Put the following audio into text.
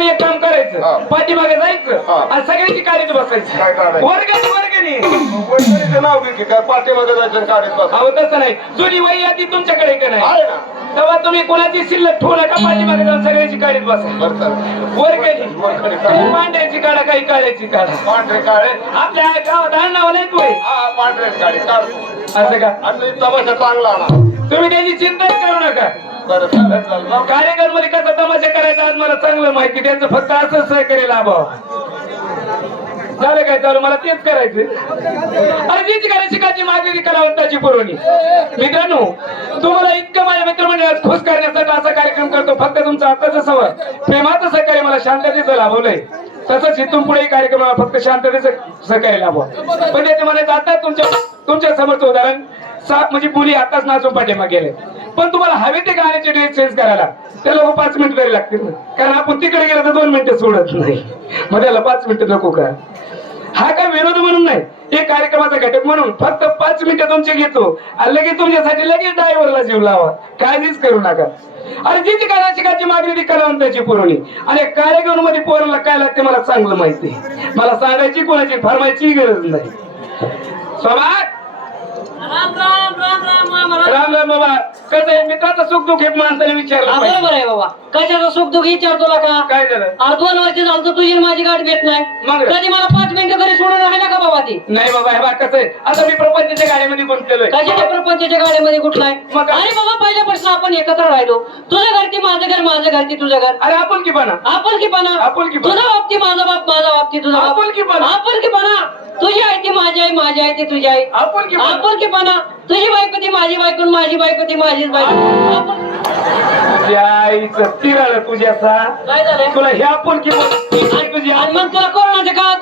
तुम्ही एक काम करायचं, पाठीमागे जायचं आणि सगळ्यांची काढीत बसायची. वर्गणी वर्गणीचं नाव घे की काय पाठीमागे जायचं काढत बस. अहो तसं नाही, जुनी वही यादी तुमच्याकडे का नाही, आहे ना. तेव्हा तुम्ही कोणाची शिल्लक ठेवू नका, पाठीमागे जाऊन सगळ्याची काढीत बसा. वर्गणी काही पांढऱ्याची काढा, काही काळ्याची काढा. पांढरे काळे आपल्या गावात आणावं नाही तुम्ही पांढरे काळे काढ. असं का? आणि तमाशा चांगला आणा. तुम्ही त्याची चिंताच करू नका. बरं चालेल. कार्यक्रम मध्ये कसा तमाशा करायचा आज मला चांगलं माहिती, त्यांचं फक्त असंच सहकार्य लाभावं. झालं काय चालू, मला तेच करायचे. अरे तीच करायची काची मागणी कलावंताची पुरवणी. मित्रांनो, तुम्हाला इतकं माझ्या मित्रमंडळात खुश करण्यासाठी असा कार्यक्रम करतो. फक्त तुमचं हक्काचं सवय प्रेमाचं सहकार्य मला शांततेचं लाभवलंय. तसंच इथून पुढे कार्यक्रमाला फक्त शांततेचं सहकार्य लाभवा. पण त्याच्या मनात आता तुमच्या समोरचं उदाहरण म्हणजे मुली आताच नाचून पाठीमागे गेले, पण तुम्हाला हवे ते गाण्याचे ड्रेस चेंज करायला त्या लोक 5 मिनिटं तरी लागतील ना, कारण आपण तिकडे गेलं तर 2 मिनिटं सोडत नाही. मग त्याला 5 मिनिटं नको का? हा काय विनोद म्हणून नाही, हे कार्यक्रमाचा घटक म्हणून फक्त 5 मिनिटं तुमचे घेतो आणि लगेच तुमच्यासाठी लगेच ड्रायव्हरला जीव लावा. काळजीच करू नका. अरे जी शिकायची मागणी ती कलावंताची पुरवणी. आणि कार्यक्रम मध्ये पोराला काय लागते मला चांगलं माहिती. मला सांगायची कोणाची फरमायची गरज नाही. स्वागत राम राम राम राम राम राम. राम राम बाबा. कसं आहे, मित्राचं सुख दुःख एक माणसाने विचारलं पाहिजे. बरोबर आहे बाबा. कशाचं सुख दुःख विचारतो का? काय झालं? 2 वर्ष झालं तर तुझी आणि माझी गाठ भेट नाही. मग? कधी मला 5 मिनिटं तरी सोडून राहिला का बाबा ती? नाही बाबा, हे बघ कसं आहे, आता मी प्रपंचाच्या गाड्यामध्ये गुंतलेलोय. कशाच्या प्रपंचाच्या गाड्यामध्ये कुठलाय? मग? अरे बाबा, पहिल्यापासून आपण एकत्र राहिलो. तुझं घर ती माझं घर, माझं घर ती तुझं घर. अरे आपुलकीपणा. आपुलकीपणा. आपुलकीपणा. तुझा बाप ती माझा बाप, माझा बाप ती तुझा बाप. आपुलकीपणा. आपुलकीपणा. तुझी आई ती माझी आई, माझी आई ती तुझी आई. आपुलकीपणा. आपुलकीपणा. तुझी बायको ती माझी बायको, माझी बायको ती माझीच बायको. तुझ्या आईचं तिराळ तुझ्याचा. काय झालंय? तुला हे आपुलकी तुझी आणि मग तुला